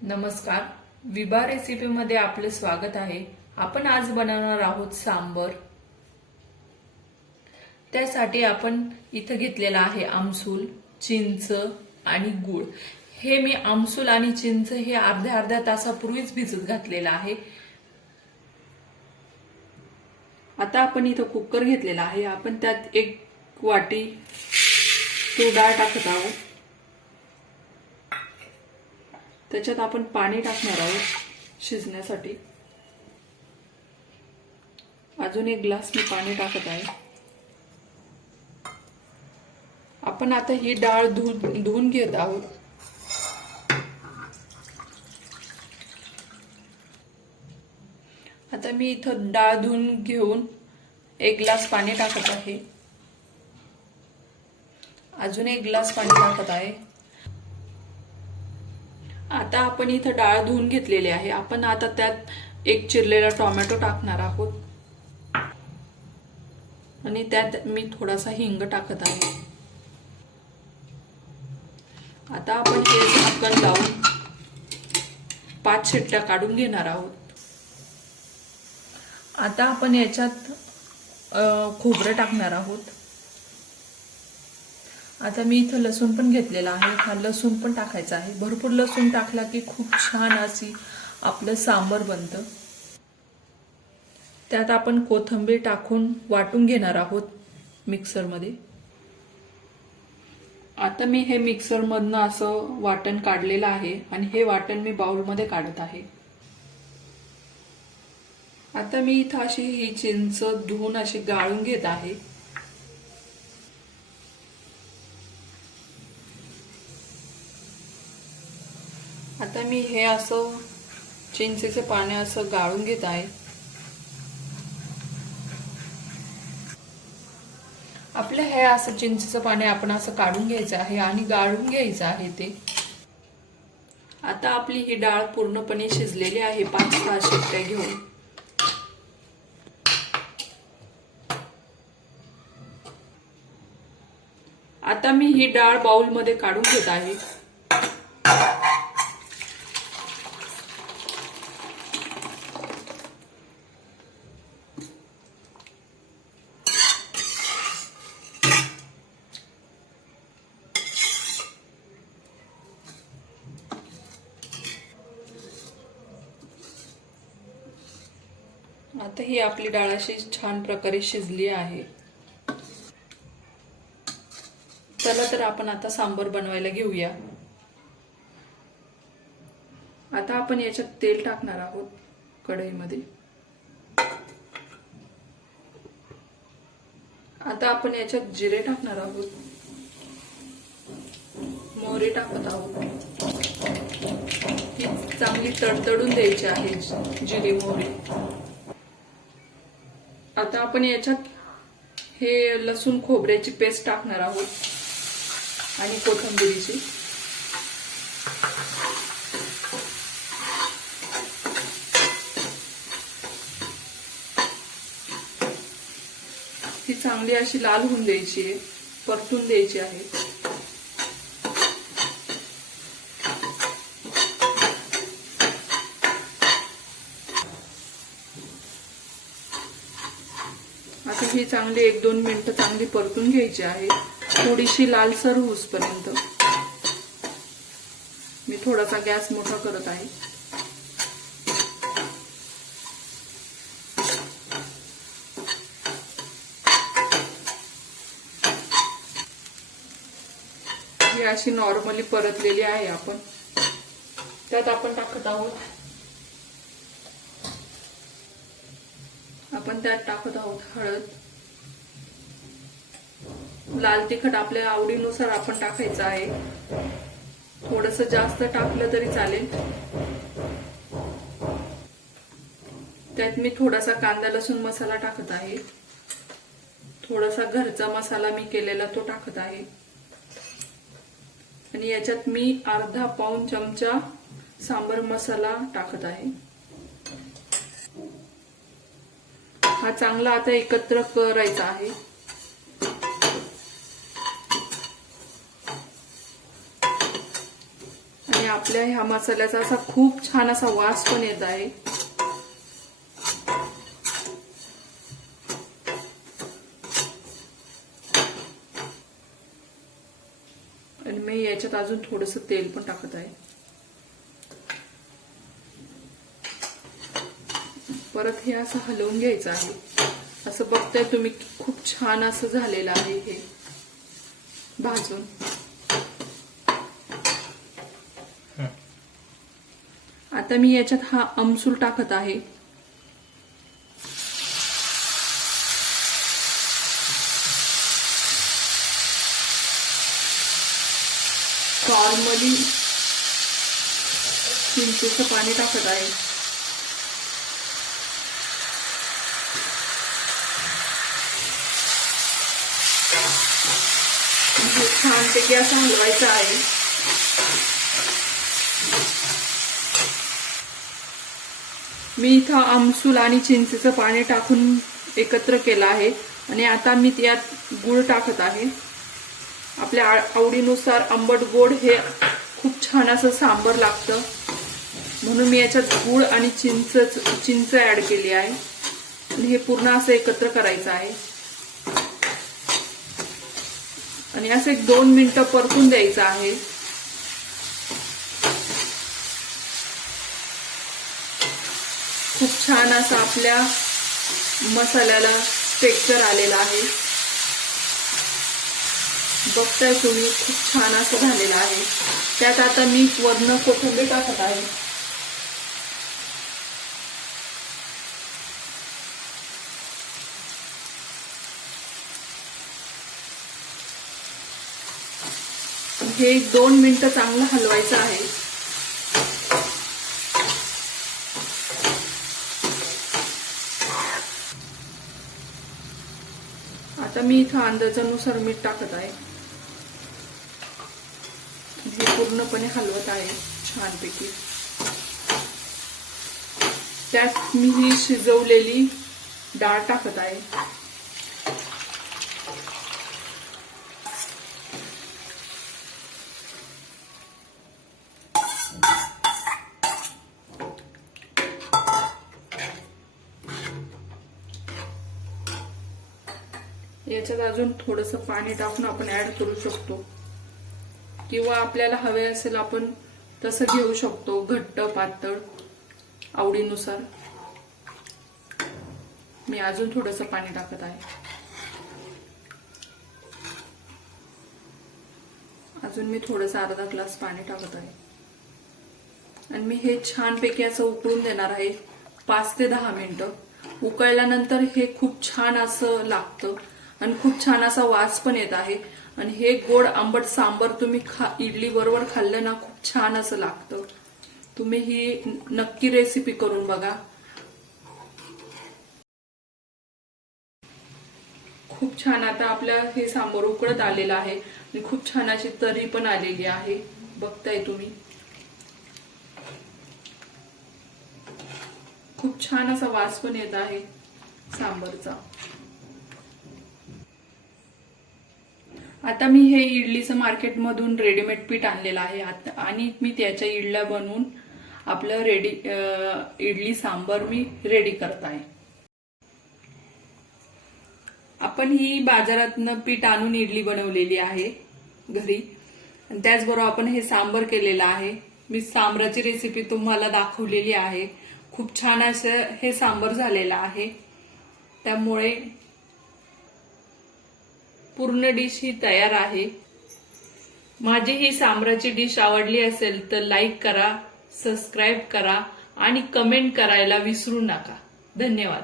नमस्कार, विभा रेसिपीमध्ये आपले स्वागत आहे। आपण आज बनवणार आहोत सांबर। त्यासाठी आपण इथे घेतलेला आहे आमसूल, चिंच आणि गूळ। हे मी आमसूल आणि चिंच हे अर्ध्या तासापूर्वीच भिजत घातलेला आहे। आता आपण इथे कुकर घेतलेला आहे। आपण त्यात 1 वाटी तूर डाळ टाकत आहोत। त्याच्यात आपण पाणी टाकणार आहोत शिजण्यासाठी। अजून 1 ग्लास मी पाणी टाकत आहे। आपण आता ही डाळ धुवून घेत आहोत। आता मी इथं डाळ धुवून घेऊन 1 ग्लास पाणी टाकत आहे। अजून 1 ग्लास पाणी टाकत आहे। आता आपण इथं डाळ धुवून घेतलेली आहे। आपण आता त्यात 1 चिरलेला टोमॅटो टाकणार आहोत आणि त्यात मी थोडासा हिंग टाकत आहे। आता आपण हे झाकण लावून 5 शिट्ट्या काढून घेणार आहोत। आता आपण याच्यात खोबरं टाकणार आहोत। आता मी इथं लसूण पण घेतलेला आहे। हा लसूण पण टाकायचा आहे। भरपूर लसूण टाकला की खूप छान अशी आपलं सांबर बनतं। त्यात आपण कोथिंबीर टाकून वाटून घेणार आहोत मिक्सरमध्ये। आता मी हे मिक्सर मधनं असं वाटण काढलेलं आहे आणि हे वाटण मी बाउलमध्ये काढत आहे। आता मी इथं अशी ही चिंच धुवून अशी गाळून घेत आहे। आता मी हे असं चिंचेचे पाने असं गाळून घेत आहे। आपलं हे असं चिंचेचं पाने आपण असं काढून घ्यायचं आहे आणि गाळून घ्यायचं आहे ते। आता आपली ही डाळ पूर्णपणे शिजलेली आहे 5-6 शिट्ट्या घेऊन। आता मी ही डाळ बाउलमध्ये काढून घेत आहे। आता ही आपली डाळ अशी छान प्रकारे शिजली आहे। चला तर आपण आता सांबर बनवायला घेऊया। आता आपण याच्यात तेल टाकणार आहोत कढईमध्ये। आता आपण याच्यात जिरे टाकणार आहोत, मोहरी टाकत आहोत। ही चांगली तडतडून द्यायची आहे जिरे मोहरी। आता आपण याच्यात हे लसूण खोबऱ्याची पेस्ट टाकणार आहोत आणि कोथिंबीरची। ही चांगली अशी लाल होऊन द्यायची आहे, परतून द्यायची आहे। आता ही चांगली 1-2 मिनिटं चांगली परतून घ्यायची आहे, थोडीशी लालसर होईपर्यंत। मी थोडासा गॅस मोठा करत आहे। ही अशी नॉर्मली परतलेली आहे। आपण त्यात आपण टाकत आहोत, आपण त्यात टाकत आहोत हळद। लाल तिखट आपल्या आवडीनुसार आपण टाकायचं आहे, थोडंसं जास्त टाकलं तरी चालेल। त्यात मी थोडासा कांदा लसूण मसाला टाकत आहे, थोडासा घरचा मसाला मी केलेला तो टाकत आहे आणि याच्यात मी अर्धा पाऊण चमचा सांबर मसाला टाकत आहे। हा चांगला आता एकत्र करायचा आहे। आपल्या ह्या मसाल्याचा असा खूप छान असा वास पण येत आहे. आणि मी याच्यात अजून थोडंसं तेल पण टाकत आहे. परत हे असं हलवून घ्यायचं आहे. असं बघताय तुम्ही खूप छान असं झालेलं आहे हे भाजून. आता मी याच्यात हा आमसूल टाकत आहे. नॉर्मली चिंचेचं पाणी टाकत आहे. हे छानपैकी असं हलवायचं आहे. मी इथं आमसूल आणि चिंचेचं पाणी टाकून एकत्र केलं आहे आणि आता मी त्यात गूळ टाकत आहे. आपल्या आवडीनुसार आंबट गोड हे खूप छान असं सांबर लागतं, म्हणून मी याच्यात गूळ आणि चिंच ऍड केली आहे आणि हे पूर्ण असं एकत्र करायचं आहे आणि असं 1-2 मिनिटं परतून द्यायचं आहे. खूप छान असं आपल्या मसाल्याला टेक्स्चर आलेलं आहे. बघताय तुम्ही खूप छान असं झालेलं आहे. त्यात आता मी वरून कोथिंबीर टाकत आहे. हे 2 मिनिटं चांगलं हलवायचं आहे. आता मी इथं अंदाजानुसार मीठ टाकत आहे. हे पूर्णपणे हलवत आहे छानपैकी. त्यात मी ही शिजवलेली डाळ टाकत आहे. याच्यात अजून थोडंसं पाणी टाकून आपण ऍड करू शकतो किंवा आपल्याला हवे असेल आपण तसं घेऊ शकतो, घट्ट पातळ आवडीनुसार. मी अजून थोडंसं पाणी टाकत आहे. अजून मी थोडंसं अर्धा ग्लास पाणी टाकत आहे आणि मी हे छानपैकी असं उकळून देणार आहे 5 ते 10 मिनिटं. उकळल्यानंतर हे खूप छान असं लागतं आणि खूप छान असा वास पण येत आहे आणि हे गोड आंबट सांबर तुम्ही इडली बरोबर खाल्लं ना, खूप छान असं लागतं. तुम्ही ही नक्की रेसिपी करून बघा. खूप छान आता आपलं हे सांबर उकळत आलेलं आहे आणि खूप छान अशी तरी पण आलेली आहे. बघताय तुम्ही खूप छान असा वास पण येत आहे सांबरचा. आता मी हे इडलीचं मार्केटमधून रेडीमेड पीठ आणलेलं आहे आणि मी त्याच्या इडल्या बनवून आपलं इडली सांबर मी रेडी करत आहे. आपण ही बाजारातनं पीठ आणून इडली बनवलेली आहे घरी आणि त्याचबरोबर आपण हे सांबर केलेलं आहे. मी सांबराची रेसिपी तुम्हाला दाखवलेली आहे. खूप छान असं हे सांबर झालेलं आहे. त्यामुळे पूर्ण डिश ही तयार आहे. माझी ही सांबराची डिश आवडली असेल तर लाईक करा, सबस्क्राईब करा आणि कमेंट करायला विसरू नका. धन्यवाद.